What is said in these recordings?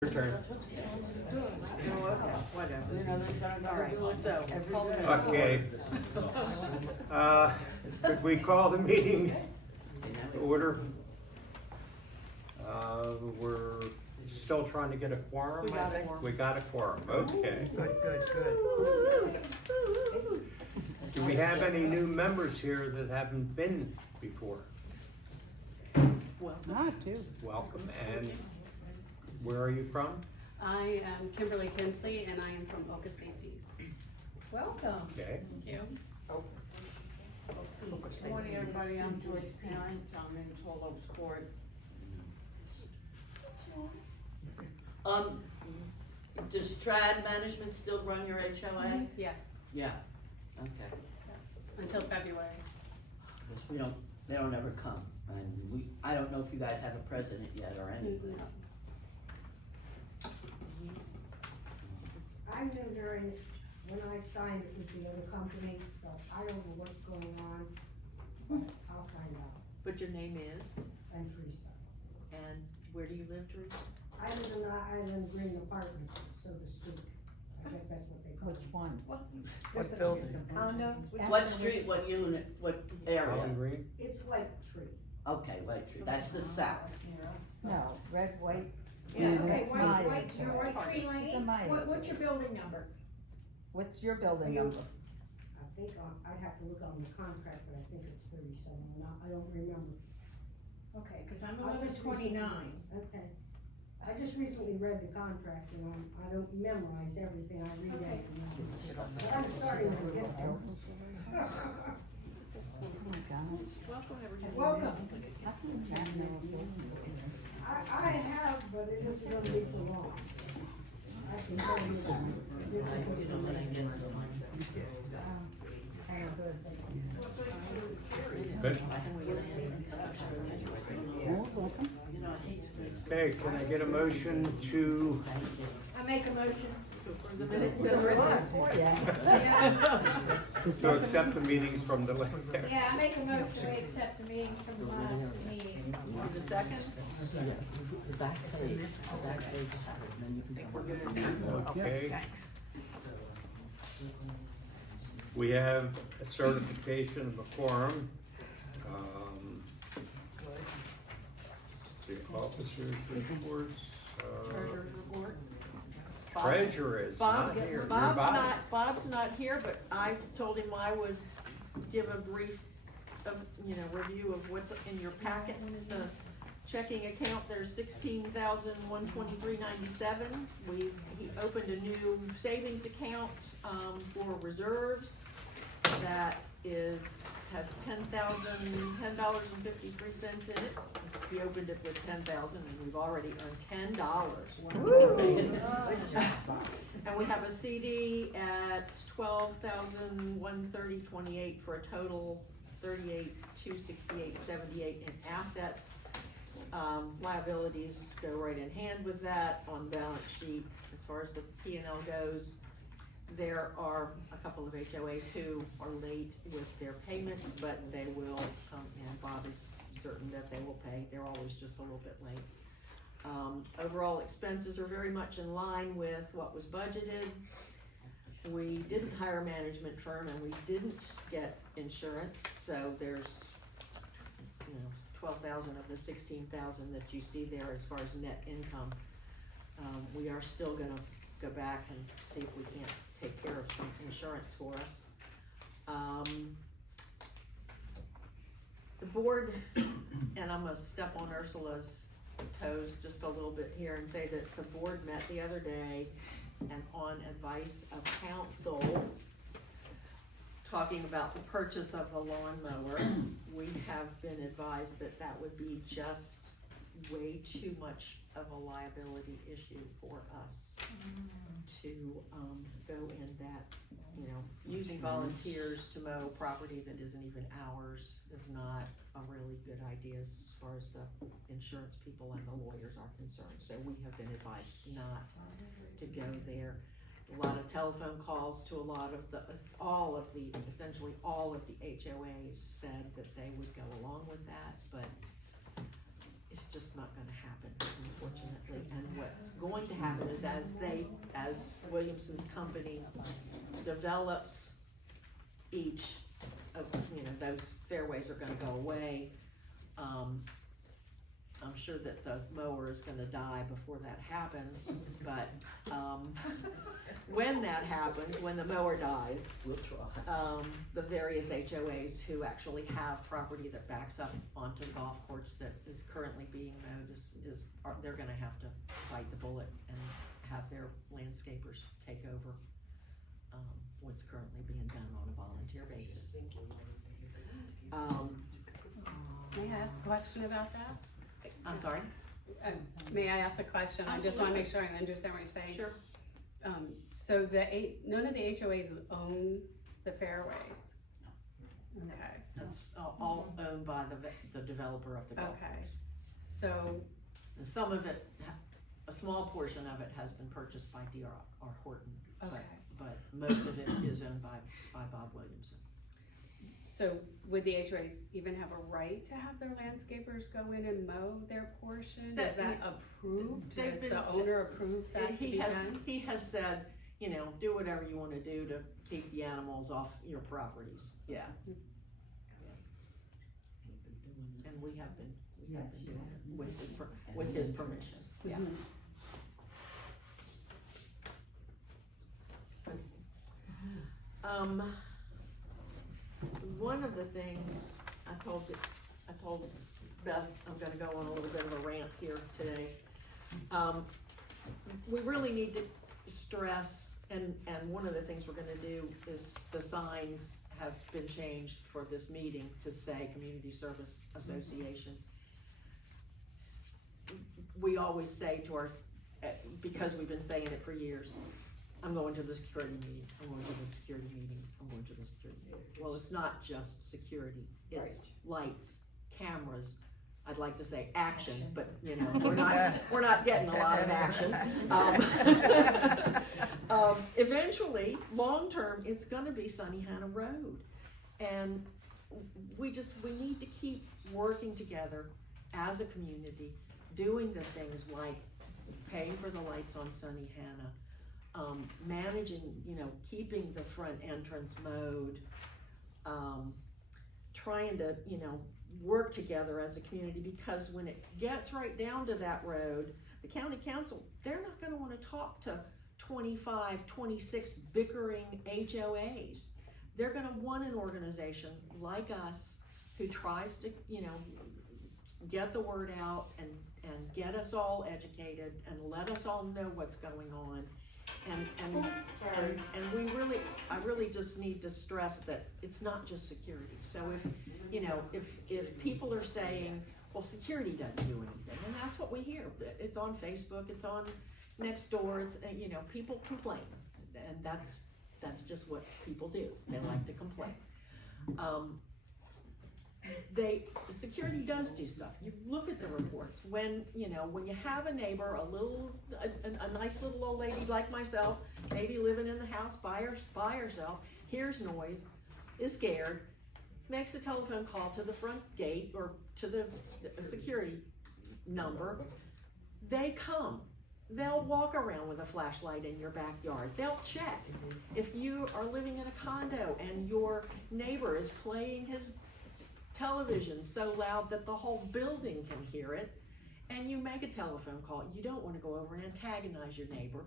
Your turn. Okay. Could we call the meeting to order? We're still trying to get a quorum, I think. We got a quorum, okay. Good. Do we have any new members here that haven't been before? Welcome, and where are you from? I am Kimberly Kinsley and I am from Oak Estates East. Welcome. Okay. Thank you. Good morning, everybody. I'm Joyce Parent. I'm in Tall Oaks Court. Does Trad Management still run your HOA? Yes, Yeah, okay. until February. Because they don't ever come, and I don't know if you guys have a president yet or anything. No. I knew during, when I signed it with the other company, so I don't know what's going on, but I'll find out. But your name is, And Teresa. and where do you live, Teresa? I live in the Island Green apartments, so to speak. I guess that's what they call it. Which one? There's a- building? Condos? What street, what unit, what area? Island Green? It's White Tree. Okay, White Tree, that's the south. No, red, white. Yeah, Okay, That's my White HOA. Tree It's a Lane, my what's your HOA. building number? What's your building You- number? I think I'd have to look on the contract, but I think it's 37, I don't remember. Okay, cause I'm I just 1129. Okay. I just recently read the contract and I don't memorize everything I read Okay. every night. But I'm starting to get there. Oh my God. Welcome, everybody. Welcome. I have, but it isn't gonna be for long. I can tell you that. This is Good. Okay, can I get a motion to, I make a motion. The minutes as written. to accept the meetings from the, Yeah, I make a motion, we accept the meetings from the last meeting. Need a second? The back page, and then you can. okay. We have a certification of a quorum. The officers' reports, Treasurer's report. treasurer is not here. You're Bob's not here, but I told him I would give a brief, review of what's in your packets. The checking account, there's $16,123.97. He opened a new savings account, for reserves that has $10,053 in it. He opened it with $10,000 and we've already earned $10. And we have a CD at $12,130.28 for a total $38,268.78 in assets. Liabilities go right in hand with that on the balance sheet. As far as the P&L goes, there are a couple of HOAs who are late with their payments, but they will, and Bob is certain that they will pay. They're always just a little bit late. Overall expenses are very much in line with what was budgeted. We didn't hire a management firm and we didn't get insurance, so there's, $12,000 of the $16,000 that you see there as far as net income. We are still gonna go back and see if we can't take care of some insurance for us. The board, and I'm gonna step on Ursula's toes just a little bit here and say that the board met the other day and on advice of council, talking about the purchase of the lawnmower, we have been advised that that would be just way too much of a liability issue for us to go in that, using volunteers to mow property that isn't even ours is not a really good idea as far as the insurance people and the lawyers are concerned. So we have been advised not to go there. A lot of telephone calls to essentially all of the HOAs said that they would go along with that, but it's just not gonna happen, unfortunately. And what's going to happen is as Williamson's company develops each of, those fairways are gonna go away. I'm sure that the mower is gonna die before that happens, but, when that happens, when the mower dies, We'll try. the various HOAs who actually have property that backs up onto the golf course that is currently being mowed they're gonna have to bite the bullet and have their landscapers take over, what's currently being done on a volunteer basis. May I ask a question about that? I'm sorry? May I ask a question? I just wanna make sure I understand what you're saying. Sure. So none of the HOAs own the fairways? Okay, That's all owned by the developer of the golf course. okay, so, And some of it, a small portion of it has been purchased by DR or Horton. okay. But most of it is owned by Bob Williamson. So would the HOAs even have a right to have their landscapers go in and mow their portion? That- Is that approved? they've Does been- the owner approve that to be done? He has said, do whatever you wanna do to keep the animals off your properties, yeah. And we have been doing it with his permission, yeah. Mhm. One of the things I told Beth, I'm gonna go on a little bit of a rant here today. We really need to stress, and one of the things we're gonna do is the signs have been changed for this meeting to say Community Service Association. We always say to our, because we've been saying it for years, I'm going to the security meeting, I'm going to the security meeting, I'm going to the security meeting. Well, it's not just security, it's lights, cameras, I'd like to say action, but we're not getting a lot of action. Eventually, long-term, it's gonna be Sunnehanna Road. And we need to keep working together as a community, doing the things like paying for the lights on Sunnehanna, managing, keeping the front entrance mowed, trying to, work together as a community, because when it gets right down to that road, the county council, they're not gonna wanna talk to 25, 26 bickering HOAs. They're gonna want an organization like us who tries to, get the word out and get us all educated and let us all know what's going on. And I really just need to stress that it's not just security. So if people are saying, well, security doesn't do anything, and that's what we hear. It's on Facebook, it's on Nextdoor, it's, people complain, and that's just what people do. They like to complain. Security does do stuff. You look at the reports. When you have a neighbor, a nice little old lady like myself, maybe living in the house by herself, hears noise, is scared, makes a telephone call to the front gate or to the security number, they come. They'll walk around with a flashlight in your backyard. They'll check. If you are living in a condo and your neighbor is playing his television so loud that the whole building can hear it, and you make a telephone call, you don't want to go over and antagonize your neighbor.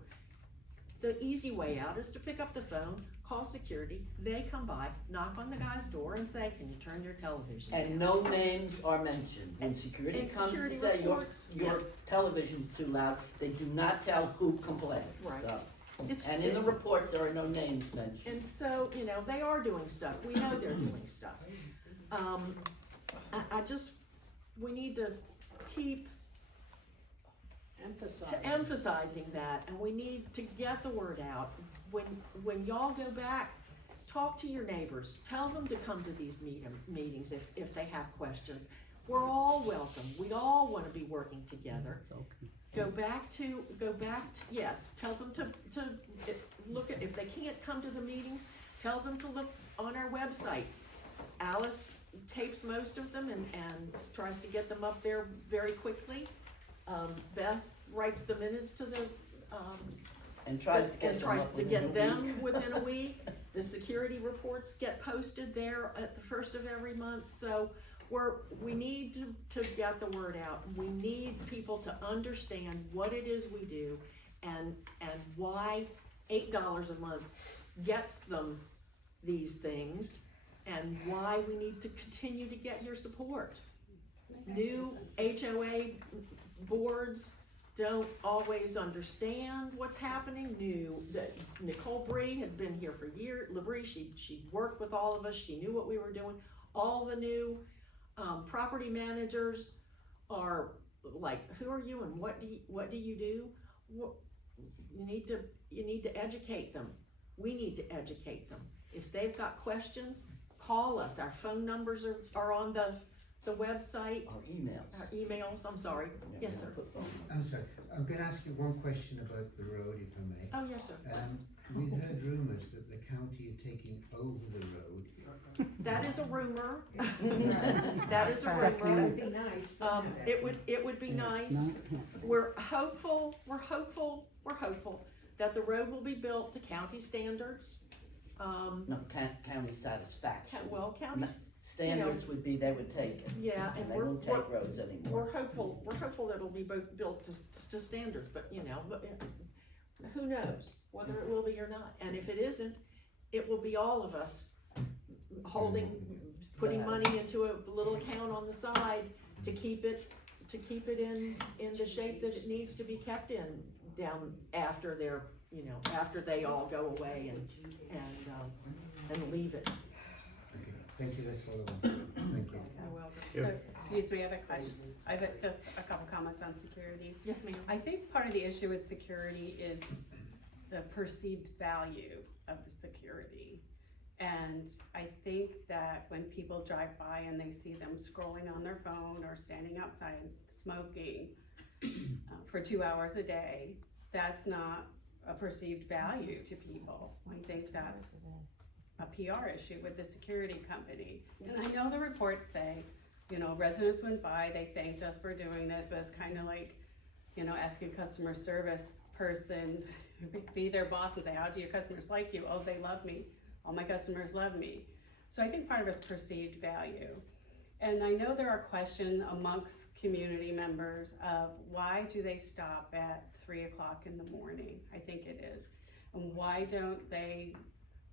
The easy way out is to pick up the phone, call security, they come by, knock on the guy's door and say, can you turn your television And down? no names are mentioned. When security And comes security to say reports, your television's too loud, they do not tell who complained. Right. So, It's- and in the reports, there are no names mentioned. And so, they are doing stuff. We know they're doing stuff. We need to keep emphasizing that, and we need to get the word out. When y'all go back, talk to your neighbors, tell them to come to these meetings if they have questions. We're all welcome, we all wanna be working together. Go back to, yes, tell them to look at, if they can't come to the meetings, tell them to look on our website. Alice tapes most of them and tries to get them up there very quickly. Beth writes the minutes to the, And tries to get and them tries up to within get a them week. within a week. The security reports get posted there at the first of every month, so we need to get the word out. We need people to understand what it is we do and why $8 a month gets them these things and why we need to continue to get your support. New HOA boards don't always understand what's happening. Nicole Bree had been here for years. LaBrie, she worked with all of us. She knew what we were doing. All the new property managers are like, who are you and what do you do? You need to educate them. We need to educate them. If they've got questions, call us. Our phone numbers are on the website. Or email. Our emails, I'm sorry. Yes, sir. Put phone number. I'm sorry, I'm gonna ask you one question about the road, if I may. Oh, yes, sir. We'd heard rumours that the county are taking over the road. That is a rumor. That is a That rumor. would be nice. wouldn't It would be nice. We're hopeful that the road will be built to county standards. No, county satisfaction. Well, county, Standards would be they would take it. yeah, And and they we're, won't take roads anymore. we're hopeful that it'll be built to standards, but who knows whether it will be or not. And if it isn't, it will be all of us putting money into a little account on the side to keep it in the shape that it needs to be kept in down after after they all go away and leave it. Okay, thank you, that's all I wanted. Thank you. You're welcome. So, excuse me, I have a question. I have just a couple comments on security. Yes, ma'am. I think part of the issue with security is the perceived value of the security. And I think that when people drive by and they see them scrolling on their phone or standing outside smoking for 2 hours a day, that's not a perceived value to people. I think that's a PR issue with the security company. And I know the reports say, residents went by, they thanked us for doing this, but it's kind of like, asking a customer service person, be their boss and say, how do your customers like you? Oh, they love me. All my customers love me. So I think part of it's perceived value. And I know there are questions amongst community members of why do they stop at 3 o'clock in the morning? I think it is. And why don't they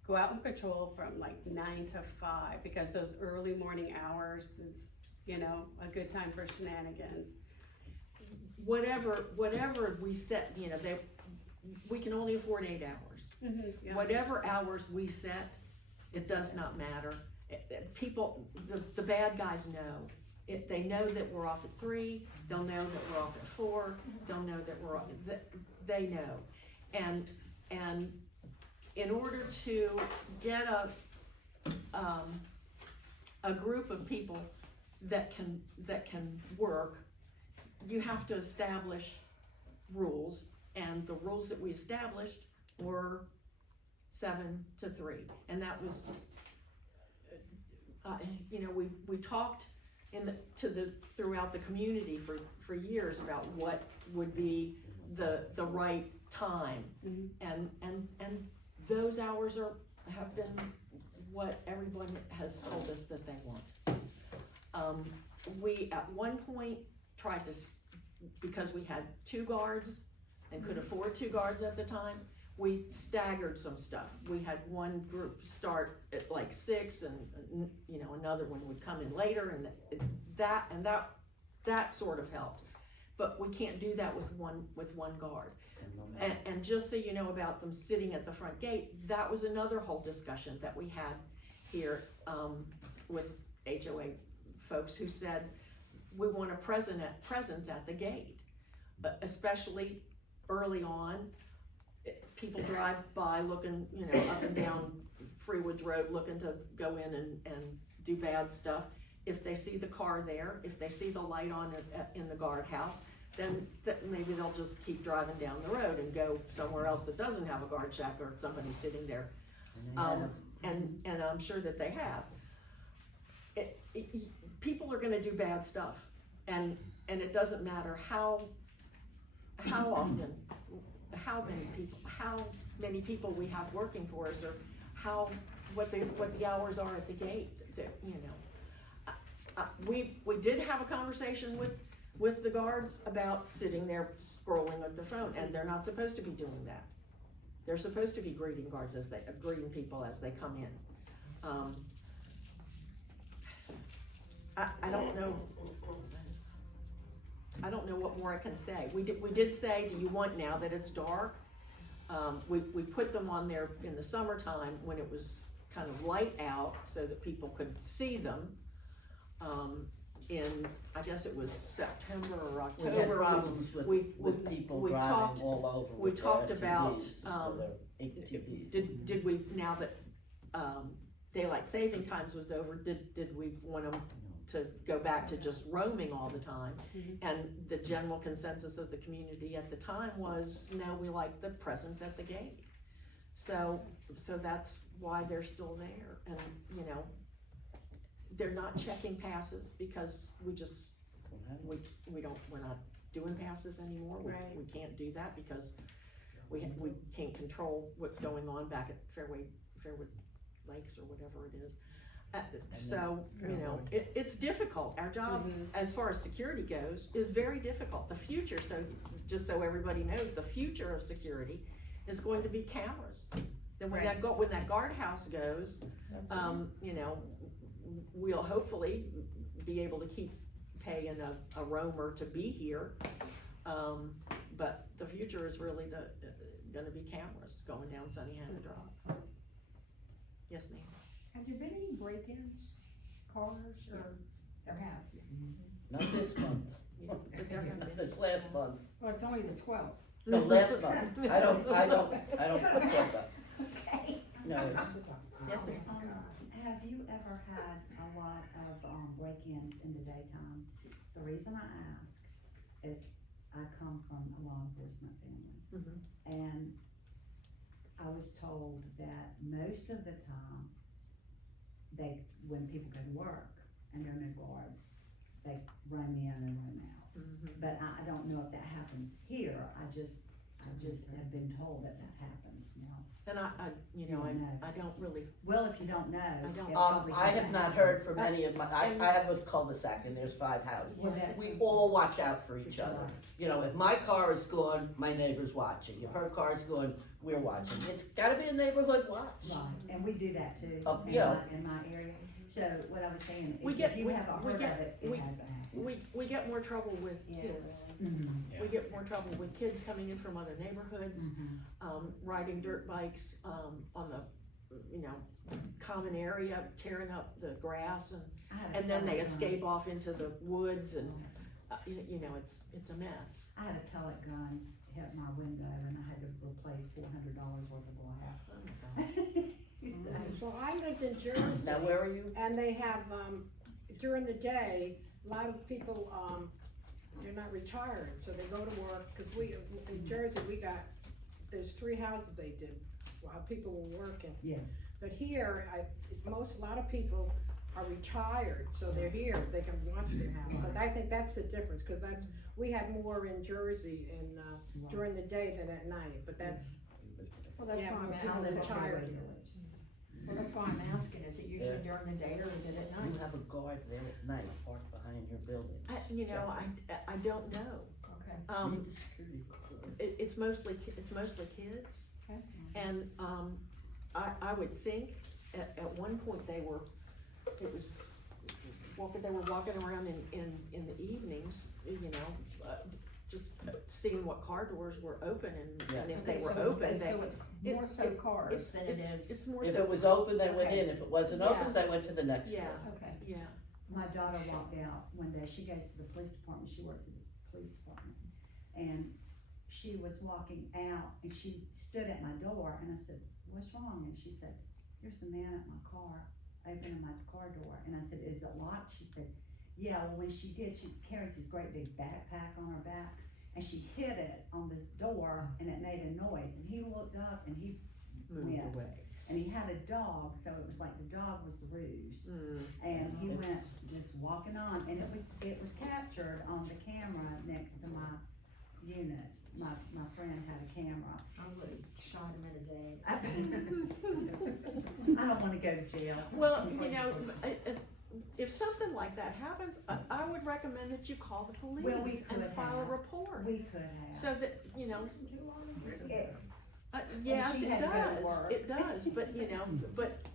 go out and patrol from like 9 to 5? Because those early morning hours is, a good time for shenanigans. Whatever we set, we can only afford 8 hours. Yeah. Whatever hours we set, it does not matter. People, the bad guys know. They know that we're off at 3, they'll know that we're off at 4, they'll know that we're off, they know. And in order to get a group of people that can work, you have to establish rules, and the rules that we established were 7 to 3, and that was, we talked throughout the community for years about what would be the right time, and those hours have been what everyone has told us that they want. We at one point tried to, because we had 2 guards and could afford 2 guards at the time, we staggered some stuff. We had one group start at like 6 and another one would come in later, and that sort of helped. But we can't do that with one guard. And just so you know about them sitting at the front gate, that was another whole discussion that we had here with HOA folks who said, we want a presence at the gate, especially early on. People drive by looking, up and down Freewoods Road looking to go in and do bad stuff. If they see the car there, if they see the light on in the guardhouse, then maybe they'll just keep driving down the road and go somewhere else that doesn't have a guard shack or somebody sitting there. And I'm sure that they have. People are gonna do bad stuff, and it doesn't matter how how often, how many people we have working for us, or what the hours are at the gate, that, you know. We did have a conversation with the guards about sitting there scrolling with their phone, and they're not supposed to be doing that. They're supposed to be greeting people as they come in. I don't know. I don't know what more I can say. We did say, do you want, now that it's dark? We put them on there in the summertime when it was kind of light out so that people could see them. In, I guess it was September or October. We had problems with people we driving talked- all over we with their talked about, SUVs, or their ATVs. Did we, now that, daylight saving times was over, did we want them to go back to just roaming all the time? And the general consensus of the community at the time was, no, we like the presence at the gate. So that's why they're still there, and, you know, they're not checking passes because we're not doing passes anymore. Right. We can't do that because we can't control what's going on back at Fairway Lakes or whatever it is. So, you know, it's difficult. Our job, as far as security goes, is very difficult. The future, so just so everybody knows, the future of security is going to be cameras. Then when that guardhouse goes, you know, we'll hopefully be able to keep paying a roamer to be here. But the future is really gonna be cameras going down Sunnehanna Drive. Yes, ma'am. Have there been any break-ins, cars, or there have? Not this month. But there have been. This last month. Well, it's only the 12th. No, last month. I don't put that up. Okay. No. Yes, ma'am. Have you ever had a lot of break-ins in the daytime? The reason I ask is I come from a law enforcement family. And I was told that most of the time, when people go to work and there are no guards, they roam in and roam out. But I don't know if that happens here. I just have been told that happens now. And I don't really. Well, if you don't know. don't. it probably I have doesn't not happen. heard from any of I have a cul-de-sac and there's 5 houses. Well, that's- We all watch out for each other. Right. You know, if my car is gone, my neighbor's watching. If her car's gone, we're watching. It's gotta be a neighborhood watch. Right, and we do that too, yeah. in my area. So what I was saying We is get- if you we- haven't we heard get- of it, it we- hasn't happened. We get more trouble with Yeah. kids. Mhm. We get more trouble with kids coming in from other neighborhoods, riding dirt bikes, on the, you know, common area, tearing up the grass, I had a and then they pellet gun. escape off into the woods, and, you know, it's a mess. I had a pellet gun hit my window and I had to replace $400 worth of glass. So I lived in Jersey. Now, where are you? And they have, during the day, a lot of people, they're not retired, so they go to work, cause in Jersey, there's 3 houses they did while people were working. Yeah. But here, a lot of people are retired, so they're here, they can watch their house. So I think that's the difference, cause we had more in Jersey during the day than at night, but that's, Well, that's yeah, why I'm when people I live are at Fairway retired. Village. Well, that's why I'm asking, is it usually during the day or is it at You night? have a guard there at night parked behind your building. I don't know. Okay. Read the security report. It's mostly kids. Okay. And, I would think at one point they were walking around in the evenings, you know, just seeing what car doors were open, and if they Okay, were so open, it's- so it's more so cars it's, than it is. it's more If so, it was open, they went Okay. in. If it wasn't Yeah. open, they went to the next yeah, door. Okay. yeah. My daughter walked out one day, she goes to the police department, she works at the police department. And she was walking out and she stood at my door and I said, what's wrong? And she said, there's a man at my car, opening my car door. And I said, is it locked? She said, yeah, well when she did, she carries this great big backpack on her back. And she hit it on the door and it made a noise. And he looked up and he Moved went. away. And he had a dog, so it was like the dog was the ruse. And he went just walking on, and it was captured on the camera next to my unit. my friend had a camera. I would've shot him in his I don't wanna go to jail. Well, you know, if something like that happens, I would recommend that you call the Well, we police and could file a have. report. We could have. So that, you know, It- yes, she it had to go to does, work. it does, but you know,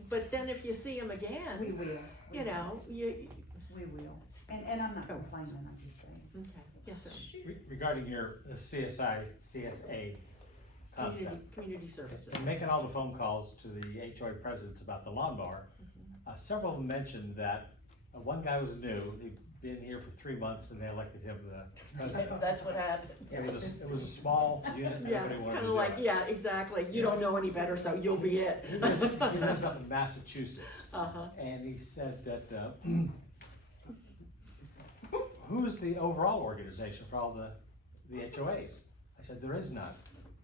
but then if you see them We again, will. you know, you, We will. And I'm not complaining, I'm just saying. okay, yes, sir. Regarding your CSA concept, Community services. in making all the phone calls to the HOA presidents about the lawnmower, several of them mentioned that one guy was new, he'd been here for 3 months and they elected him the president. That's what happened. It was a small unit, Yeah, nobody it's wanted to kinda do like, it. yeah, exactly, you don't know any better, so you'll be it. He lives up in Massachusetts, Uh-huh. and he said that, who's the overall organization for all the HOAs? I said, there is none.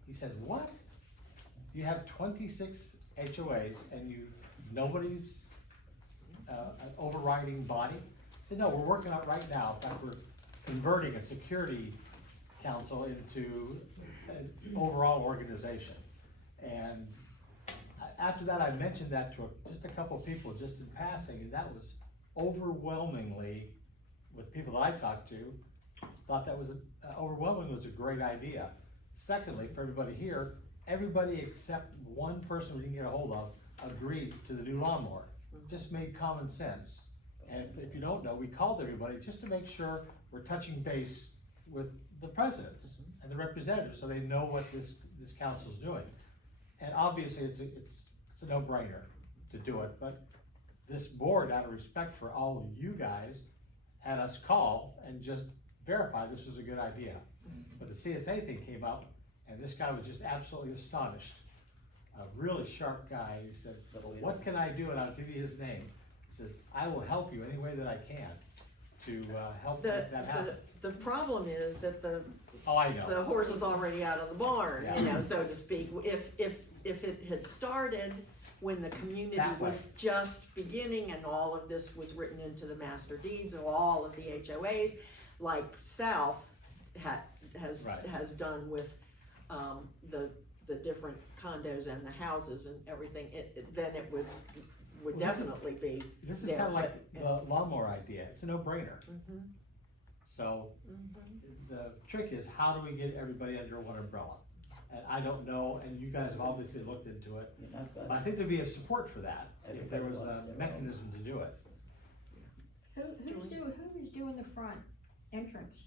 He said, what? You have 26 HOAs and nobody's an overriding body? I said, no, we're working on it right now. In fact, we're converting a security council into an overall organization. And after that, I mentioned that to just a couple of people, just in passing, and that was overwhelmingly, with people that I talked to, thought that was overwhelmingly was a great idea. Secondly, for everybody here, everybody except one person we didn't get a hold of agreed to the new lawnmower. Just made common sense. And if you don't know, we called everybody just to make sure we're touching base with the presidents and the representatives, so they know what this council's doing. And obviously, it's a no-brainer to do it, but this board, out of respect for all of you guys, had us call and just verify this was a good idea. But the CSA thing came up, and this guy was just absolutely astonished. A really sharp guy. He said, what can I do? And I'll give you his name. He says, I will help you any way that I can to help make that happen. The problem is that the Oh, I know. the horse is already out of the barn, you know, so to speak. If it had started when the community That way. was just beginning and all of this was written into the master deeds of all of the HOAs, like South has Right. done with the different condos and the houses and everything, then it would Well, this is- definitely be. This is there, kind of like but- the lawnmower idea. It's a no-brainer. Mhm, So mhm. the trick is, how do we get everybody under one umbrella? And I don't know, and you guys have obviously looked into it, but I think there'd be a support for that if there was a mechanism to do it. Who's doing the front entrance?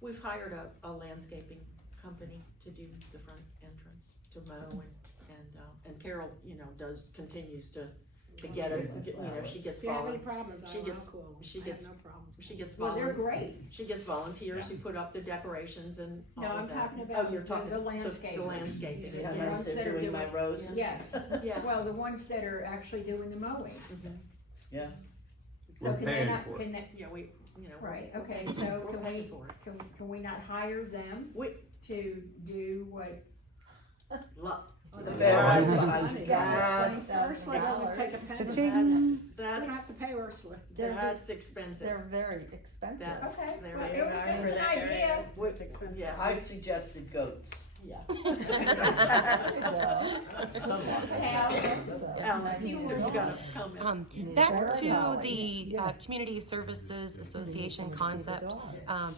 We've hired a landscaping company to do the front entrance, to mow and Carol, you know, continues to get it, you know, she gets If you have any volunteers. problems, she I'll gets- call them. she I have gets- no problem. She gets Well, they're great. She gets volunteers who put up the decorations and all No, of I'm that. talking about Oh, you're the talking landscapers. The landscaping, See how The yes. nice ones they're that are doing my doing- roses? Yes, Yeah. well, the ones that are actually doing the mowing. Yeah. So We're can they paying not, for it. can they, Yeah, we, you know. right, okay, so We're can paying we, for it. can we not hire them We- to do what? The That's Fairway money. That's- Ursula doesn't take a penny. Cha-ching. We don't That's, have to pay Ursula. that's expensive. They're very expensive. That- Okay, There well, we it go. was just an idea. It's expensive. Yeah. I suggested goats. Yeah. Alan, you got a comment? Back to the Community Services Association concept.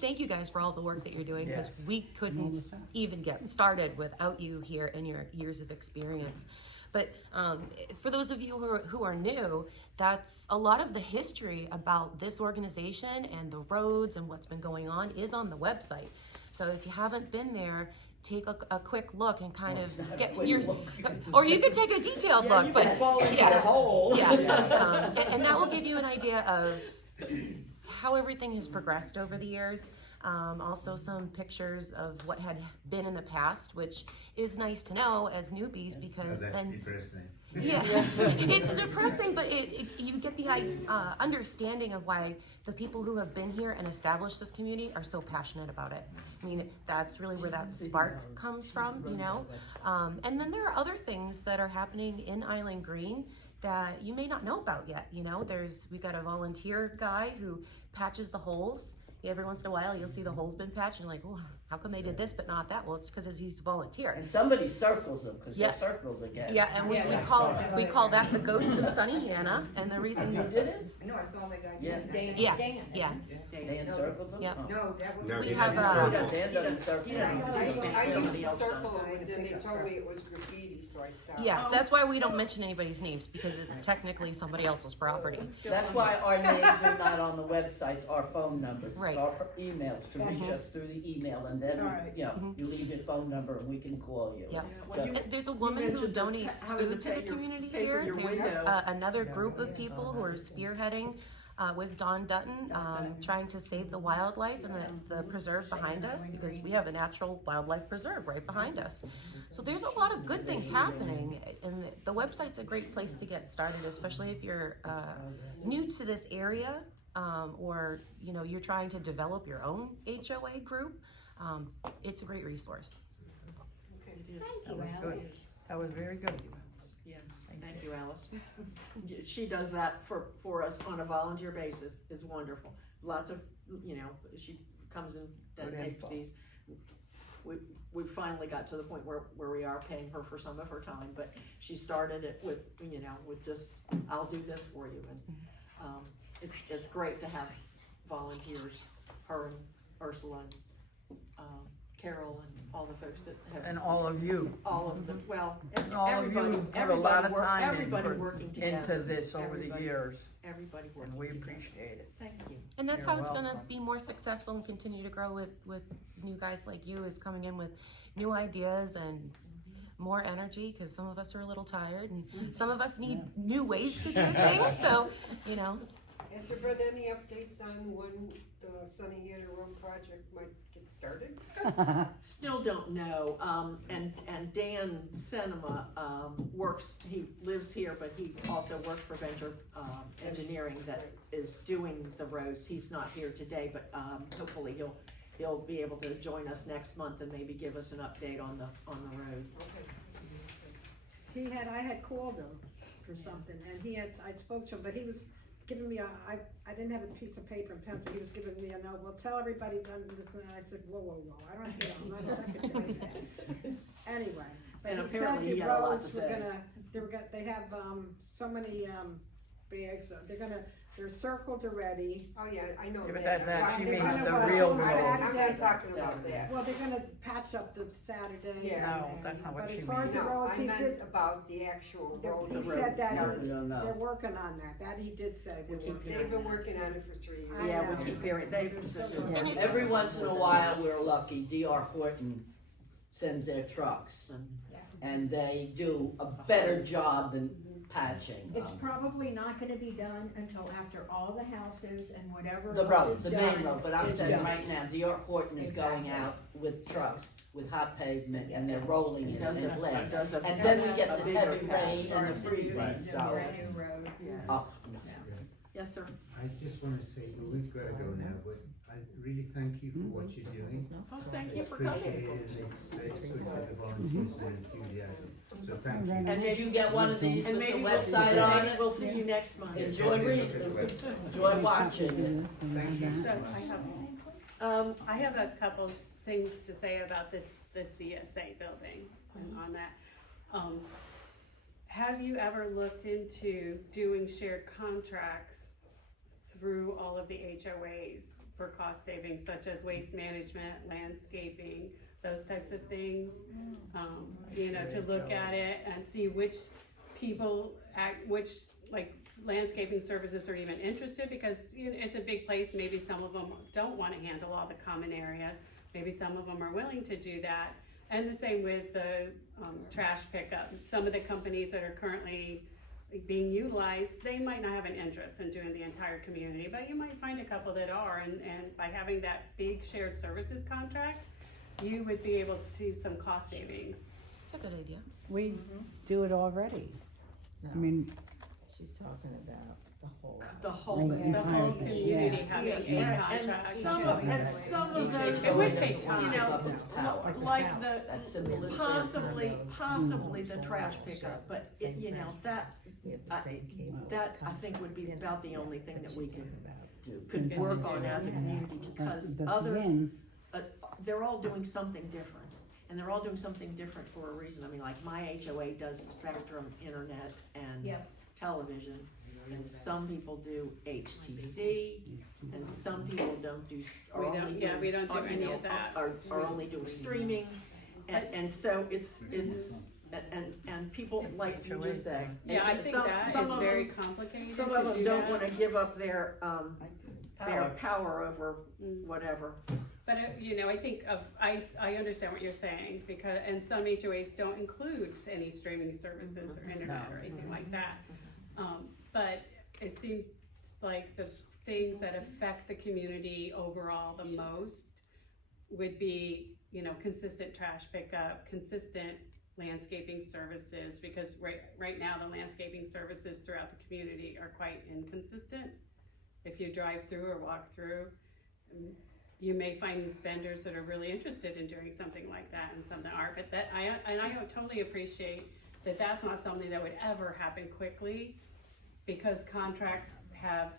Thank you guys for all the work that you're doing, because we couldn't even get started without you here and your years of experience. But for those of you who are new, that's a lot of the history about this organization and the roads and what's been going on is on the website. So if you haven't been there, take a quick look and kind of get your, or you could take a detailed look, You but could fall into a hole. yeah, and that will give you an idea of how everything has progressed over the years. Also some pictures of what had been in the past, which is nice to know as newbies, because then depressing. yeah, it's depressing, but you get the understanding of why the people who have been here and established this community are so passionate about it. I mean, that's really where that spark comes from, you know? And then there are other things that are happening in Island Green that you may not know about yet, you know? We got a volunteer guy who patches the holes. Every once in a while, you'll see the hole's been patched, and you're like, oh, how come they did this but not that? Well, it's because he's a volunteer. And somebody circles them, cause Yeah. they're circled again. Yeah, and we call that the ghost of Sunnehanna, and the reason, You did it? I know, I saw the guy. Yeah. yeah, yeah. Dan circled them? Yeah. Oh. No, that was. No, We he have, didn't. Dan doesn't circle Yeah, them. I I Somebody used to else circle does. it, and then they told me it was graffiti, so I stopped. Yeah, that's why we don't mention anybody's names, because it's technically somebody else's property. That's why our names are not on the websites, our phone numbers, Right. our emails, to reach us through the email, and then, Right. you know, you leave your phone number and we can call you. Yep. Just- And there's a woman who mentioned the donates how to food to pay the your- community pay for here. your There's window. another group of people who are spearheading with Don Dutton, trying to save the wildlife and the preserve behind us, because we have a natural wildlife preserve right behind us. So there's a lot of good things happening, and the website's a great place to get started, especially if you're new to this area, or you're trying to develop your own HOA group. It's a great resource. That was good. That was very good. Yes, thank you, Alice. She does that for us on a volunteer basis, is wonderful. Lots of, she comes and takes these. We finally got to the point where we are paying her for some of her time, but she started it with just, I'll do this for you, and it's great to have volunteers, her and Ursula and Carol and all the folks that have. And all of you, All of them, well, all of you put a lot of time everybody working together. into this over the Everybody. years, Everybody working and we together. appreciate it. Thank you. And that's You're how it's gonna welcome. be more successful and continue to grow with new guys like you, is coming in with new ideas and more energy, because some of us are a little tired and some of us need new ways to do things, so, Has there been any updates on when the Sunnehanna Road project might get started? Still don't know, and Dan Cinema, he lives here, but he also works for Venture, Engineering that is doing the roads. He's not here today, but, hopefully he'll be able to join us next month and maybe give us an update on the road. I had called him for something, and I spoke to him, but he was giving me I didn't have a piece of paper and pencil, he was giving me a note, well, tell everybody done this, and I said, whoa, I don't, I'm not a secretary. Anyway, but And he said apparently the he had a lot roads to were say. they have, so many, bags, they're circled already. Oh, yeah, I know Yeah, but that. that she They're means gonna the put real on road. I'm Saturday. not talking about that. Well, they're gonna patch up the Saturday. Yeah. No, that's not what But she as far as means. the No, roads, I he meant did, about the actual road. he the said road that started. We don't they're know. working on that he did say they're keep working They've on been that. working on it for 3 years. I Yeah, know. we keep hearing, And it- Every once in a while, we're lucky, DR Horton sends their trucks, and they do a better job than patching. It's probably not gonna be done until after all the houses and whatever The else road, is the done main road, but I'm is saying done. right now, DR Horton is going Exactly. out with trucks, with hot pavement, and they're rolling it Does in a- place. does a- And then we a get this bigger heavy patch. rain and the freezing, Right. It's a so. brand new road. Oh, Yes, sir. I just wanna say, well, we've gotta go now, but I really thank you for what you're doing. Oh, thank you for Appreciate coming. it, it's good with the volunteers and enthusiasm, so thank you. and did you get one of these And with the maybe website on it? we'll see you next month. Enjoy reading, enjoy watching it. Thank you. So I have a couple things to say about the CSA building and on that. Have you ever looked into doing shared contracts through all of the HOAs for cost savings, such as waste management, landscaping, those types of things? To look at it and see which people landscaping services are even interested, because it's a big place. Maybe some of them don't want to handle all the common areas. Maybe some of them are willing to do that. And the same with the trash pickup. Some of the companies that are currently being utilized, they might not have an interest in doing the entire community, but you might find a couple that are, and by having that big shared services contract, you would be able to see some cost savings. It's a good idea. We do it already. I mean, She's talking about the whole. The whole, Right. The whole community having a and contract. some of those, It would take time. like the, That's simple as possibly the trash pickup, but that I think would be about the only thing that we could work on as a community, because but other again, they're all doing something different, and they're all doing something different for a reason. I mean, like my HOA does Spectrum Internet and Yep. television, and some people do HTC, and some people don't do, are We only don't, doing. yeah, we don't do are, you any know, of that. Are only doing streaming, and so it's, and people, like you just say. Yeah, I think that some is of very them- complicated Some to of them do don't that. wanna give up their power over Mm. whatever. But, you know, I think I understand what you're saying, because, and some HOAs don't include any streaming services or internet or anything like that. But it seems like the things that affect the community overall the most would be, you know, consistent trash pickup, consistent landscaping services, because right now the landscaping services throughout the community are quite inconsistent. If you drive through or walk through, you may find vendors that are really interested in doing something like that and some that aren't, but that, I totally appreciate that that's not something that would ever happen quickly, because contracts have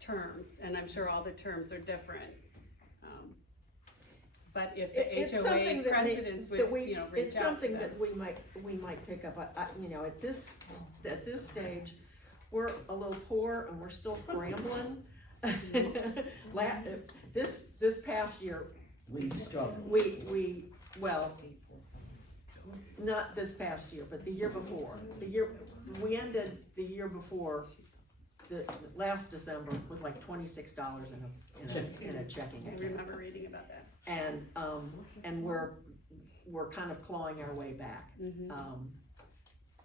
terms, and I'm sure all the terms are different. But if the It's HOA something that presidents that would, you know, reach it's out to something them. that we might pick up. You know, at this stage, we're a little poor and we're still scrambling. This past year, We struggle. well, not this past year, but the year before. We ended the year before, the last December, with like $26 in a checking I account. remember reading about that. And we're kind of clawing our way back.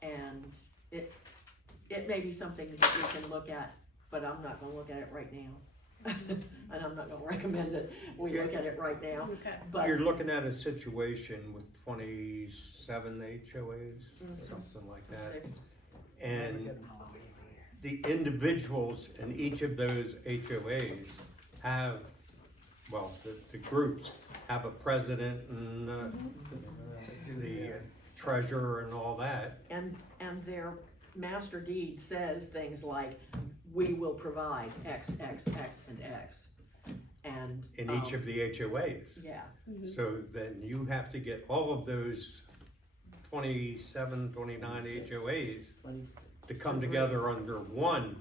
And it may be something that we can look at, but I'm not gonna look at it right now. And I'm not gonna recommend that we look at it right now, Okay. but. You're looking at a situation with 27 HOAs, something like that. Six. And the individuals in each of those HOAs have, well, the groups have a president and the treasurer and all that. And their master deed says things like, we will provide X, X, X, and X. And. In each of the HOAs. Yeah. So then you have to get all of those 27, 29 HOAs to come together under one.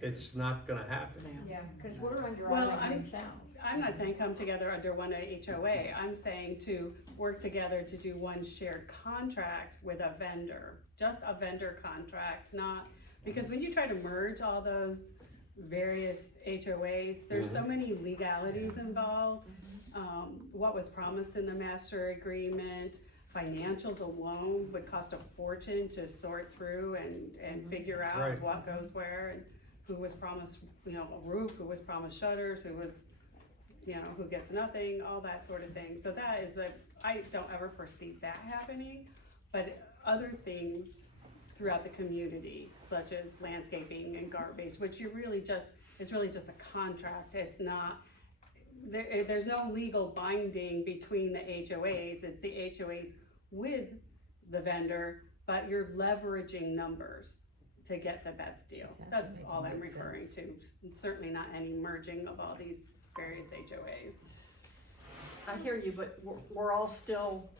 It's not gonna happen. Yeah, cause we're under Well, Island Green South. I'm not saying come together under one HOA, I'm saying to work together to do one shared contract with a vendor, just a vendor contract, not, because when you try to merge all those various HOAs, there's so many legalities involved. What was promised in the master agreement, financials alone would cost a fortune to sort through and figure out Right. what goes where, and who was promised, you know, a roof, who was promised shutters, who was, you know, who gets nothing, all that sort of thing. So that is I don't ever foresee that happening, but other things throughout the community, such as landscaping and garbage, which it's really just a contract. It's not, there's no legal binding between the HOAs. It's the HOAs with the vendor, but you're leveraging numbers to get the best deal. That's all I'm referring to. Certainly not any merging of all these various HOAs. I hear you, but we're all still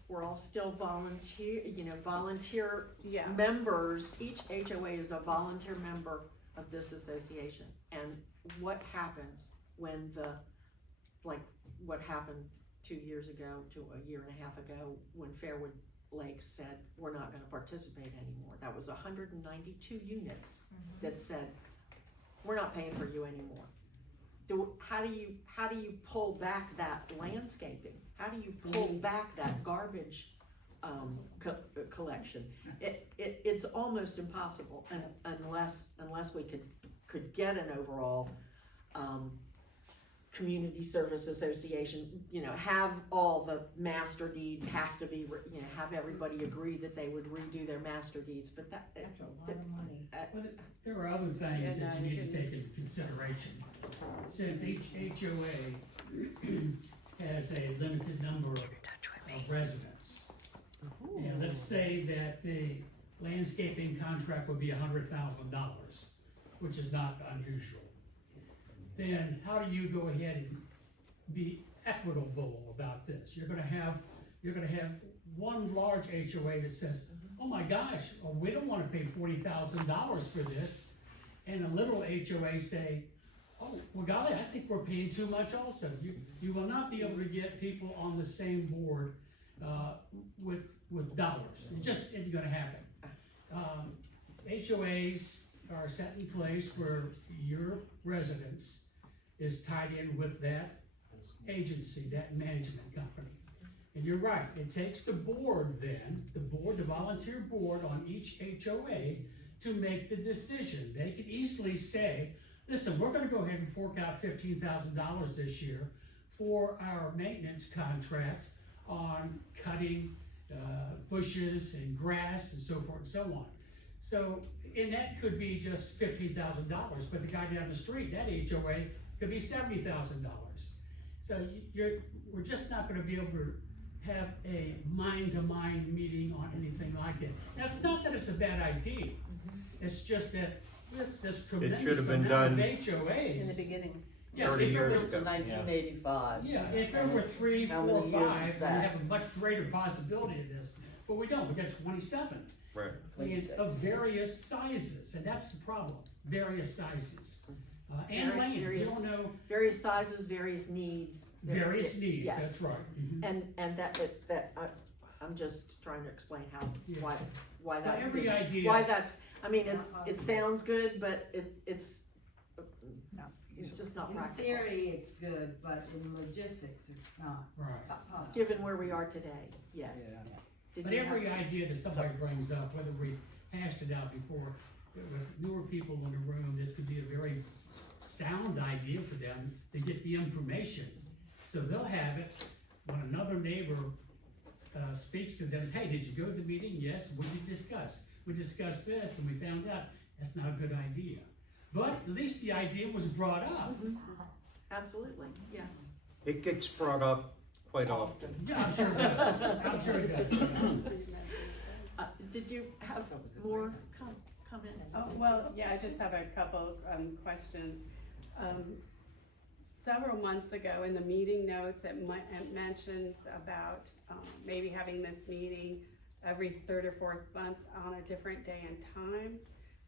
volunteer, volunteer Yeah. members. Each HOA is a volunteer member of this association. And what happens when like what happened 2 years ago, to a year and a half ago, when Fairwood Lakes said, we're not gonna participate anymore. That was 192 units that said, we're not paying for you anymore. How do you pull back that landscaping? How do you pull back that garbage collection? It's almost impossible unless we could get an overall community service association, have all the master deeds have to be, have everybody agree that they would redo their master deeds, but that's a lot of money. But there are other things that you need to take into consideration. Since each HOA has a limited number of residents. And let's say that the landscaping contract would be $100,000, which is not unusual. Then how do you go ahead and be equitable about this. You're gonna have one large HOA that says, oh my gosh, well, we don't wanna pay $40,000 for this. And a little HOA say, oh, well golly, I think we're paying too much also. You will not be able to get people on the same board, with dollars. It just isn't gonna happen. HOAs are set in place where your residence is tied in with that agency, that management company. And you're right, it takes the board then, the volunteer board on each HOA to make the decision. They could easily say, listen, we're gonna go ahead and fork out $15,000 this year for our maintenance contract on cutting bushes and grass and so forth and so on. So, and that could be just $15,000, but the guy down the street, that HOA, could be $70,000. So we're just not gonna be able to have a mind-to-mind meeting on anything like it. Now, it's not that it's a bad idea, it's just that with this tremendous should have been amount of done HOAs. In the beginning. Yeah, 30 if it years was- ago. In 1985. Yeah, if there were 3, How 4, many years 5, is we that? have a much greater possibility of this, but we don't, we got 27. Right. And of various sizes, and that's the problem, various sizes. And Very- lanes, you various- don't know, Various sizes, various needs. various needs, Yes. that's right. Mhm. And I'm just trying to explain Yeah. why But that. every idea. Why that's, I mean, it sounds good, but it's just not In practical, theory, it's good, but in logistics, it's not Right. possible. given where we are today, yes. Did But you have- every idea that somebody brings up, whether we hashed it out before, with newer people in the room, this could be a very sound idea for them to get the information. So they'll have it when another neighbor speaks to them, hey, did you go to the meeting? Yes, what did you discuss? We discussed this and we found out that's not a good idea. But at least the idea was brought up. Absolutely, yes. It gets brought up quite often. Yeah, I'm sure it does. I'm sure it does. Did you have more comments? Oh, well, yeah, I just have a couple, questions. Several months ago in the meeting notes, it mentioned about, maybe having this meeting every third or fourth month on a different day and time.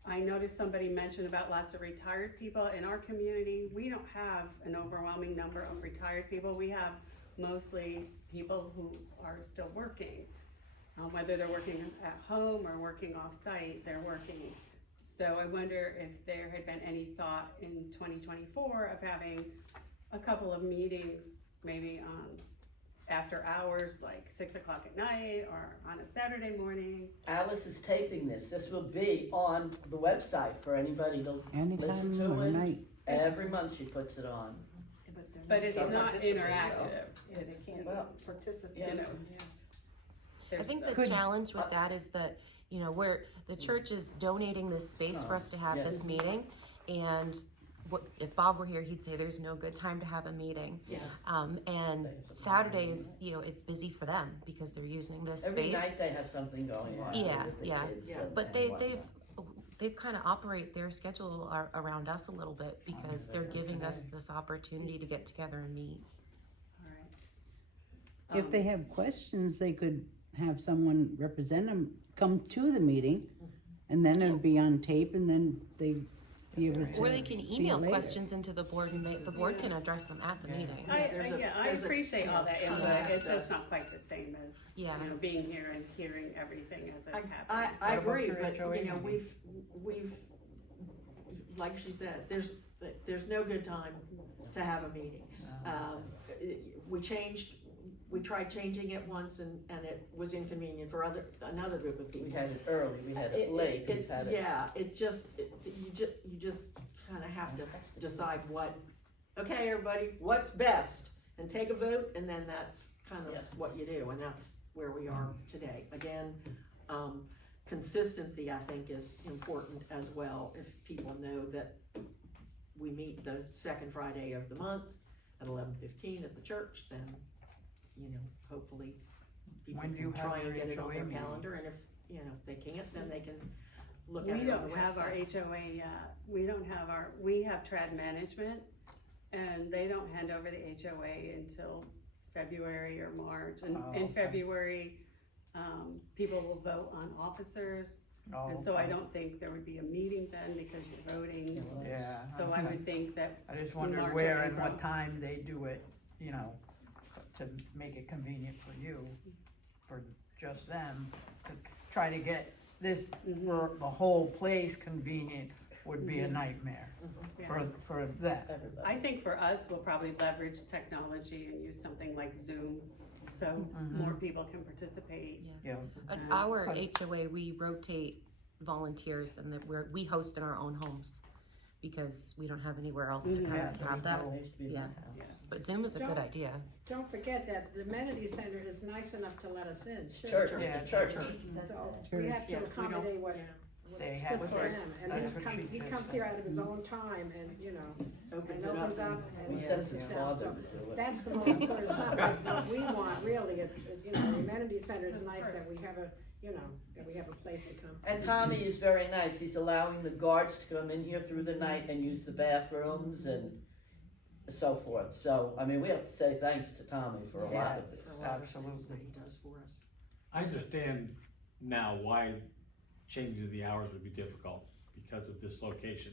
I noticed somebody mentioned about lots of retired people in our community. We don't have an overwhelming number of retired people. We have mostly people who are still working. Whether they're working at home or working off-site, they're working. So I wonder if there had been any thought in 2024 of having a couple of meetings, maybe after hours, like 6 o'clock at night or on a Saturday morning. Alice is taping this. This will be on the website for anybody to listen Anytime to or it. night. Every month she puts it on. But it's Some not participate, interactive. Yeah, they It's, can't Well, participate. you know, I there's think a- the challenge with that is that, you know, where the church is donating this space for us to have this meeting, and if Bob were here, he'd say there's no good time to have a meeting. Yes. And Saturdays, you know, it's busy for them because they're using this Every space. night they have something going on. Yeah, with the yeah. kids Yeah. and But whatnot. they've kind of operate their schedule around us a little bit because they're giving us this opportunity to get together and meet. All right. If they have questions, they could have someone represent them come to the meeting, and then it'd be on tape, and then they'd be able to Or they can see it email later. questions into the board and the board can address them at the meeting. I there's a- appreciate all that input. It's just access. not quite the same as, Yeah. you know, being here and hearing everything as it's I happening. agree, but, you know, we've, like she said, there's no good time to have a meeting. We tried changing it once and it was inconvenient for another group of people. We had it early, we had it late, we've had it. Yeah, you just kinda have to decide okay, everybody, what's best? And take a vote, and then that's kind of what you do, and that's where we are today. Again, consistency, I think, is important as well. If people know that we meet the second Friday of the month at 11:15 at the church, then, you know, hopefully people When do can you try have and your get it on HOA their meeting? calendar, and if, you know, if they can't, then they can look at We it on don't the have our website. HOA yet. We don't have we have trad management, and they don't hand over the HOA until February or March, and in February, people will vote on officers, and so I don't think there would be a meeting then because you're voting. Yeah. So I would think that I just March wondered or where and April. what time they do it, you know, to make it convenient for you, for just them, to try to get this for the whole place convenient would be a nightmare for them. I think for us, we'll probably leverage technology and use something like Zoom, so more people can participate. Yeah. Our HOA, we rotate volunteers and that we host in our own homes because we don't have anywhere else to kind of have that. Yeah, but Zoom is a good idea. Don't forget that the amenity center is nice enough to let us in. Church, Yeah, church. So we have to accommodate what, They what's have good for to. him. And That's what he she comes just here said. out of his own time and, you know, Opens and it opens up up and. He sends his so father to do it. That's the most important. It's not like what we want, really. It's, you know, the amenity center is nice that we have a, you know, that we have a place to come. And Tommy is very nice, he's allowing the guards to come in here through the night and use the bathrooms and so forth. So, I mean, we have to say thanks to Tommy for a lot of Yes, this. For a lot of things absolutely. that he does for us. I understand now why changing the hours would be difficult because of this location.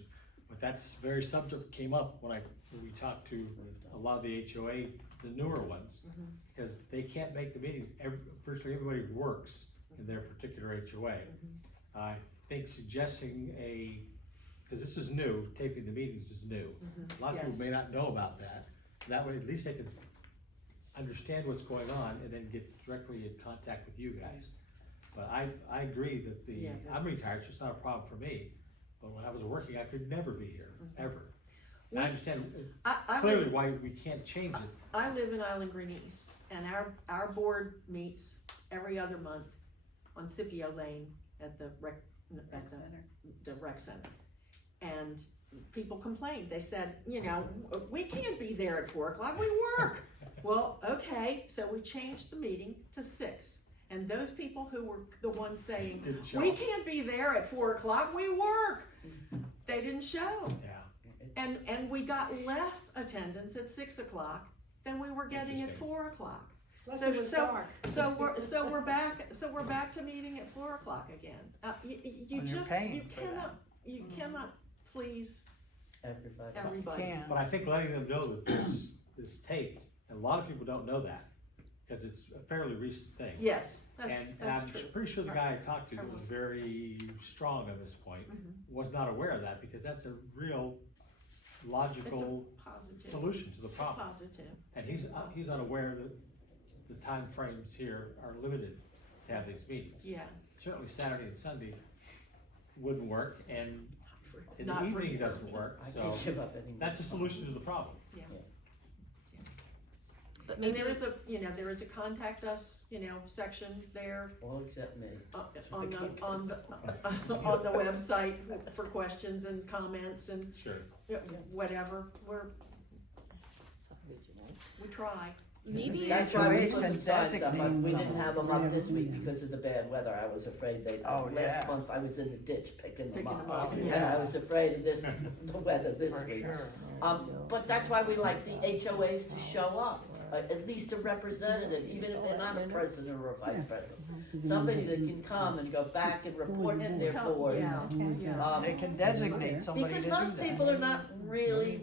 But that's very subject came up when we talked to a lot of the HOA, the newer ones, because they can't make the meetings. Virtually everybody works in their particular HOA. I think suggesting because this is new, taping the meetings is new. A lot of people may not know about that. That way, at least they can understand what's going on and then get directly in contact with you guys. But I agree that I'm retired, so it's not a problem for me. But when I was working, I could never be here, ever. And I understand clearly why we can't change it. I live in Island Green East, and our board meets every other month on Scipio Lane at the rec center. And people complained, they said, you know, we can't be there at 4 o'clock, we work. Well, okay, so we changed the meeting to 6. And those people who were the ones saying, we can't be there at 4 o'clock, we work. They didn't show. Yeah. And we got less attendance at 6 o'clock than we were getting at 4 o'clock. Plus it was dark. So we're back to meeting at 4 o'clock again. You When you're just, paying you for that. cannot please Everybody. Can. But I think letting them know that this is taped, and a lot of people don't know that, because it's a fairly recent thing. Yes, And that's I'm true. pretty sure the guy I talked to was very strong on this point, was not aware of that, because that's a real logical Positive. solution to the problem. Positive. And he's unaware that the time frames here are limited to have these meetings. Yeah. Certainly Saturday and Sunday wouldn't work, and in the Not for evening you. it doesn't work, I so can't give up anymore. that's a solution to the problem. But And maybe there is a contact us, section there All except me. on the website for questions and comments and Sure. whatever. We try. maybe That's why we HOAs put can the signs up, designate we didn't someone. have them up this week because of the bad weather, I was afraid they, Oh, yeah. last month I was in the ditch picking them Picking them up. up, And yeah. I was afraid of this, the weather this For week. sure. But that's why we like the HOAs to show up, at least a representative, even if they're not a president or a vice president. Somebody that can come and go back and report to their board. Yeah. They can designate somebody to Because do most that. people are not really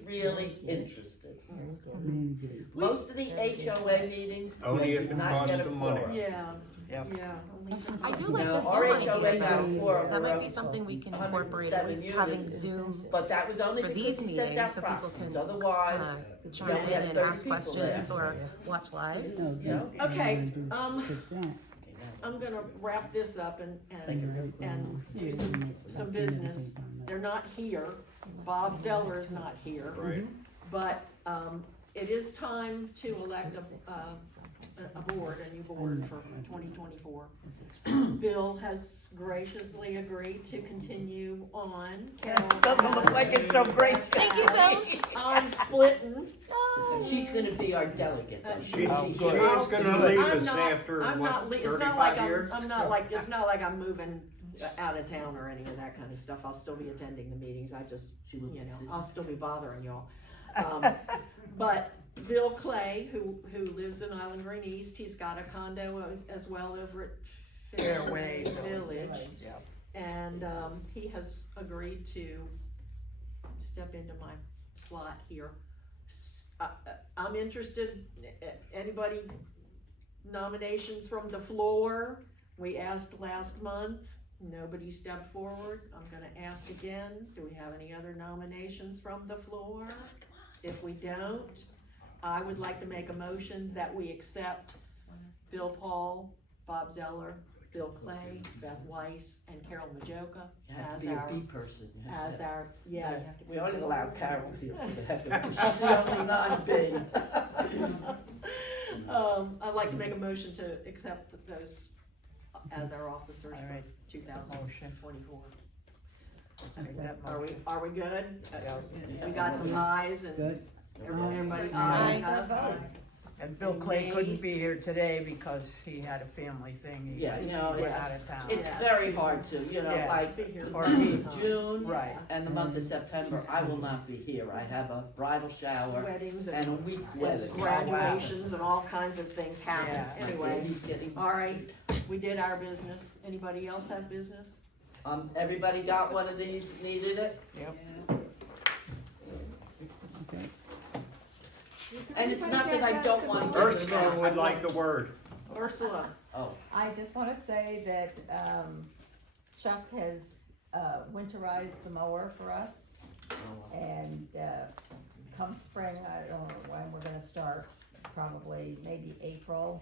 interested. Most of the HOA meetings, Only we if did it not costs get a the money. quorum. Yeah. Yep. Yeah. I do like No, the our Zoom HOA idea got a though. quorum That might be around something we can incorporate, 107 at least having units. Zoom But that was only for because these he sent meetings out so people proxies, can otherwise, chime we in have and 30 ask people questions there. or watch live. you know? Okay, I'm gonna wrap this up and do some business. They're not here. Bob Zeller is not here. Right. But, it is time to elect a new board for 2024. Bill has graciously agreed to continue on. Carol Doesn't look like it's so great. Thank you, Bill. I'm splitting. She's gonna be our delegate then. She's She's gonna leave us after, I'm not, what, it's not like 35 years? it's not like I'm moving out of town or any of that kind of stuff. I'll still be attending the meetings. I just, I'll still be bothering y'all. But Bill Clay, who lives in Island Green East, he's got a condo as well over at Fairway Village. Yep. And, he has agreed to step into my slot here. I'm interested, anybody, nominations from the floor? We asked last month, nobody stepped forward. I'm gonna ask again, do we have any other nominations from the floor? If we don't, I would like to make a motion that we accept Bill Paul, Bob Zeller, Bill Clay, Beth Weiss, and Carol Majoka You have as to be a our, B person. You have as to- our, yeah. We only allow Carol here. She's the only non-B. I'd like to make a motion to accept those as our officers All right. for 2024. Are we good? We got some ayes and Good. everybody Aye. ayes us? And Bill Clay couldn't be here today because he had a family thing. Yeah, you know, He went out it's, of town. it's Yes. very hard to, you know, Yeah. like, Be here Or for he- some time. June Right. and the month of September, I will not be here. I have a bridal shower Weddings and a and week wedding. graduations and all kinds of things happen. Yeah. Anyway, He's getting, all right, we did our business. Anybody else have business? everybody got one of these, needed it? Yep. Okay. And it's not that I don't want to. Ursula would like the word. Ursula? Oh, I just wanna say that, Chuck has, winterized the mower for us, and, come spring, I don't know when we're gonna start, probably maybe April,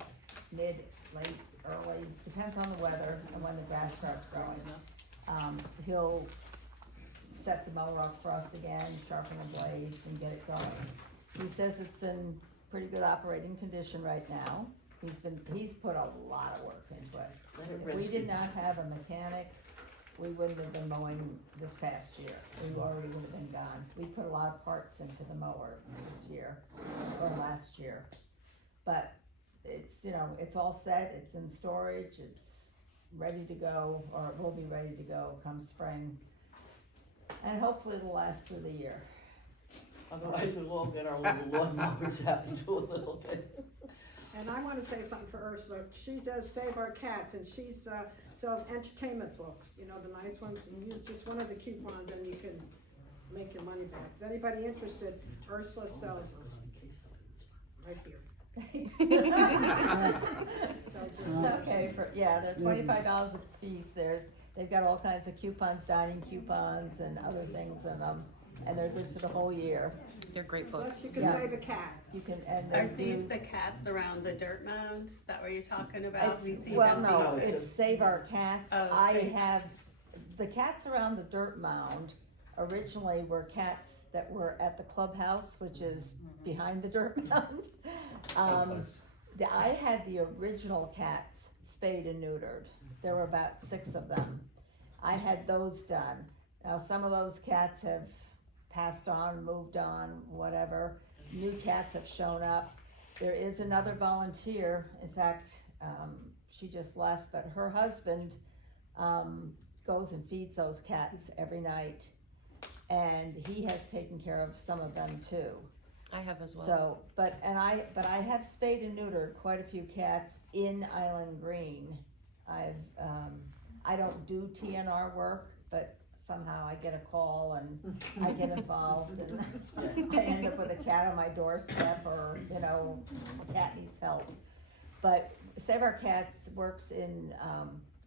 mid, late, early, depends on the weather and when the grass starts growing. He'll set the mower up for us again, sharpen the blades and get it going. He says it's in pretty good operating condition right now. He's put a lot of work into it. If we did not have a mechanic, we wouldn't have been mowing this past year. We already would have been gone. We put a lot of parts into the mower this year, or last year. But it's, it's all set, it's in storage, it's ready to go, or it will be ready to go come spring. And hopefully it'll last through the year. otherwise we'll all get our little lawnmowers out and do a little bit. And I wanna say something for Ursula, she does Save Our Cats, and she's, sells entertainment books, the nice ones, and use just one of the coupons and you can make your money back. Is anybody interested? Ursula sells right here. Okay, they're $25 a piece, they've got all kinds of coupons, dining coupons and other things in them, and they're good for the whole year. They're great Plus books. you can Yeah. save a cat. You can, and they Aren't these do, the cats around the dirt mound? Is that what you're talking about? We see well, them no, being- it's Save Our Cats. Oh, I Save- have, the cats around the dirt mound originally were cats that were at the clubhouse, which is behind the dirt mound. I had the original cats spayed and neutered. There were about 6 of them. I had those done. Now, some of those cats have passed on, moved on, whatever. New cats have shown up. There is another volunteer, in fact, she just left, but her husband, goes and feeds those cats every night. And he has taken care of some of them too. I have as well. So, but I have spayed and neutered quite a few cats in Island Green. I don't do TNR work, but somehow I get a call and I get involved and I end up with a cat on my doorstep, or, a cat needs help. But Save Our Cats works in,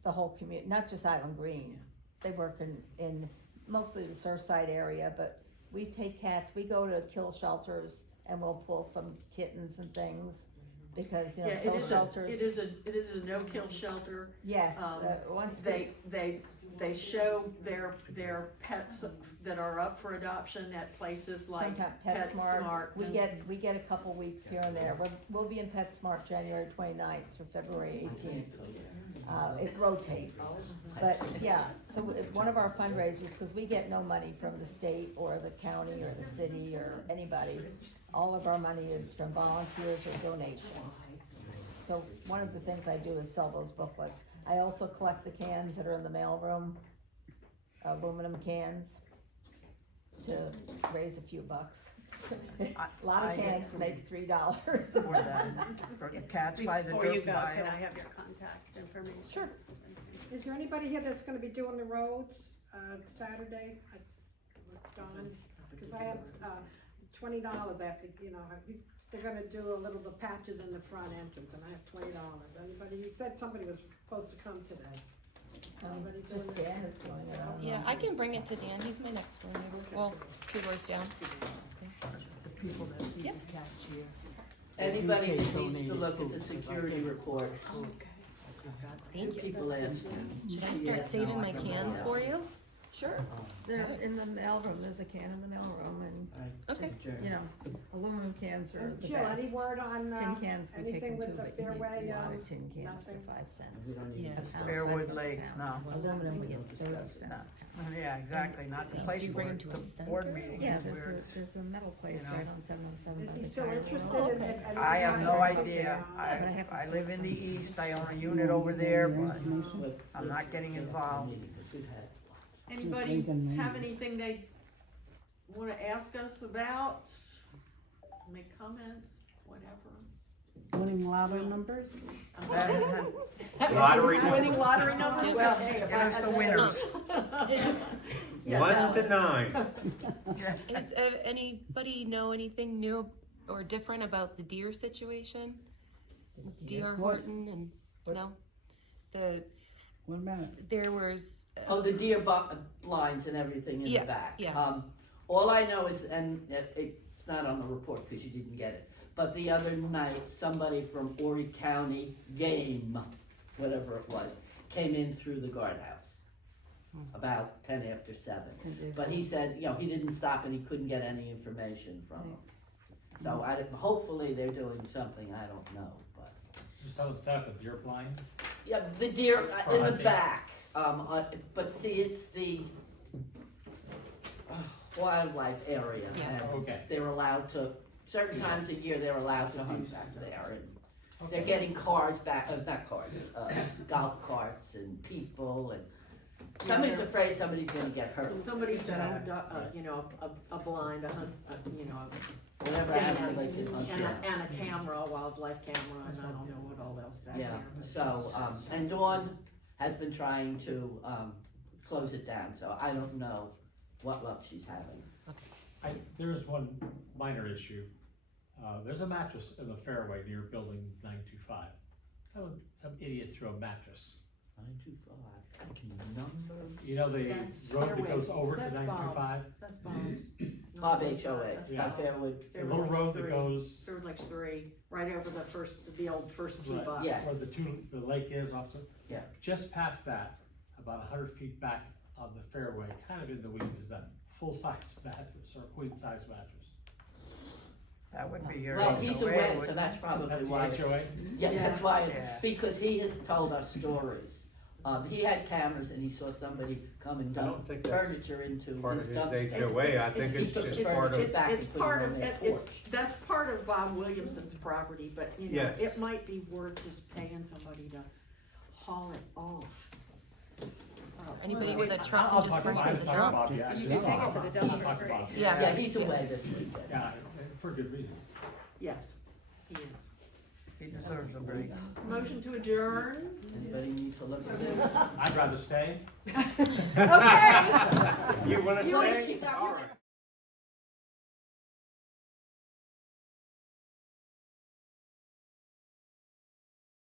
the whole community, not just Island Green. They work in mostly the Surfside area, but we take cats, we go to kill shelters and we'll pull some kittens and things, because, Yeah, kill shelters. it is a no-kill shelter. Yes, once we, They show their pets that are up for adoption at places like sometimes PetSmart. We get a couple weeks here and there. We'll be in PetSmart January 29th through February 18th. It rotates, but yeah, so one of our fundraisers, cause we get no money from the state or the county or the city or anybody. All of our money is from volunteers or donations. So one of the things I do is sell those booklets. I also collect the cans that are in the mailroom, aluminum cans, to raise a few bucks. A lot I of get cans food. make $3. For the cats by the Before you dirt go, pile. can I have your contact information? Sure. Is there anybody here that's gonna be doing the roads, Saturday? Don, cause I have, $20 after, you know, they're gonna do a little, the patches in the front entrance, and I have $20. Anybody, you said somebody was supposed to come today. Anybody doing Just that? Dan is doing it. I don't Yeah, know. I can bring it to Dan, he's my next door neighbor, well, 2 doors down. The people that feed Yep. the cats here. Anybody UK that needs to donated look at food, the 'cause I security think- report, Thank you. people ask. Should I start saving my cans for you? Sure, they're in the mailroom, there's a can in the mailroom, and Okay. just, you know, aluminum cans are And the Jill, any best. word on, Tin cans, we take anything them with too, the but you Fairway, need water tin cans for nothing? 5 cents. Yeah. A pound, Fairwood 5 cents a Lakes, pound. no. Aluminum, we get 30 cents. Yeah, exactly, not the So, place do you for bring it, them to a the center? board meeting Yeah, is there's where a, it's, there's a metal place you know. right on 707 Is by he the still tire. interested Oh, in okay. if anything I have no happens? idea, but I have to I sort live in the east, I own a unit over there, but I'm not getting involved. Anybody have anything they wanna ask us about? Make comments, whatever? Winning lotto numbers? Lottery Winning lottery numbers? Yep. Well, hey, Give us the winners. Yes, 1 to Alice. 9. Does anybody know anything new or different about the deer situation? D.R. Horton and, no? What about it? There was, Oh, the deer blinds and everything in Yeah, the back. yeah. All I know is, and it's not on the report because you didn't get it, but the other night, somebody from Horry County Game, whatever it was, came in through the guardhouse about 10 after 7. But he said, you know, he didn't stop and he couldn't get any information from them. So hopefully they're doing something, I don't know, but. So someone set up a deer blind? Yeah, the deer For in the hunting? back, but see, it's the wildlife area. Yeah. And Okay. they're allowed to, certain times a year, they're allowed to hunt back there, and they're Okay. getting cars back, not cars, golf carts and people, and somebody's afraid somebody's gonna get hurt. Somebody set up, you know, a blind, you know, a Whatever stand happened, they can hunt there. and a camera, a wildlife camera, and I don't know what all else back there. Yeah, but- so, and Dawn has been trying to, close it down, so I don't know what luck she's having. There is one minor issue. There's a mattress in the fairway near building 925. Some idiot threw a mattress. 925, numbers? You know the That's road that Fairway. goes over to That's 925? That's Bob's. Bob HOA, That's Yeah. Bob. Fairwood. The little road that goes, Fairwood Lakes 3, right over the old first tee right, box. Yeah. where the lake is off the. Yeah. Just past that, about 100 feet back on the fairway, kind of in the weeds, is a full-size mattress or queen-size mattress. That would be your Well, he's HOA, away, so wouldn't that's probably That's the why. it's- HOA? Yeah, Yeah. that's why, Yeah. because he has told us stories. He had cameras and he saw somebody come and I don't dump think that's furniture into Part his of his dumpster. HOA, I think He it's took just his part furniture of, back It's and put part it of, on their it's, porch. that's part of Bob Williamson's property, but, you know, Yes. it might be worth just paying somebody to haul it off. anybody with a truck I'll can just talk bring it about to the dump. Bob, yeah, You just- can take it to the dump I'll for talk free. about it. Yeah. Yeah, he's away this weekend. Yeah, for good reason. Yes, he is. he deserves a break. Motion to adjourn? Anybody need to look at this? I'd rather stay. Okay. you wanna You wanna say? keep that All one? right.